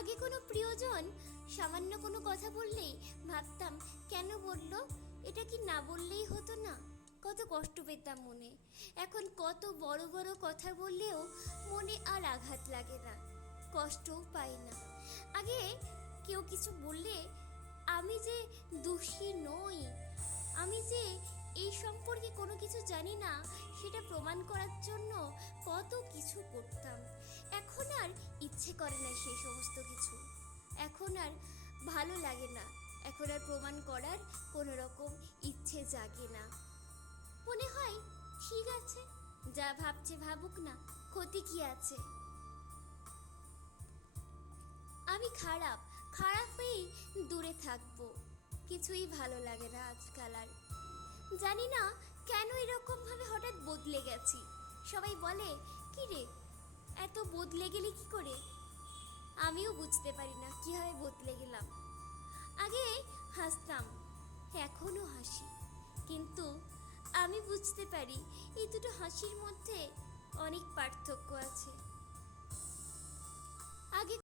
আগে কোনো প্রিয়জন সামান্য কোনো কথা বললেই ভাবতাম, কেন বলল? এটা কি না বললেই হতো না? কত কষ্ট পেতাম মনে। এখন কত বড় বড় কথা বললেও মনে আর আঘাত লাগে না, কষ্টও পাই না। আগে কেউ কিছু বললে আমি যে দোষী নই, আমি যে এই সম্পর্কে কোনো কিছু জানি না, সেটা প্রমাণ করার জন্য কত কিছু করতাম। এখন ইচ্ছে করে না সেই সমস্ত কিছু। এখন আর ভালো লাগে না। এখন আর প্রমাণ করার কোনো রকম ইচ্ছে জাগে না। মনে হয় ঠিক আছে, যা ভাবছে ভাবুক না, ক্ষতি কি আছে? আমি খারাপ খারাপ হয়েই দূরে থাকব। কিছুই ভালো লাগে না আজকাল আর। জানি না কেন এরকমভাবে হঠাৎ বদলে গেছি। সবাই বলে কি রে বদলে গেলি কি করে? আমিও বুঝতে পারি না কীভাবে বদলে গেলাম। আগে হাসতাম এখনও হাসি। কিন্তু আমি বুঝতে পারি এই দুটো হাসির মধ্যে অনেক পার্থক্য আছে।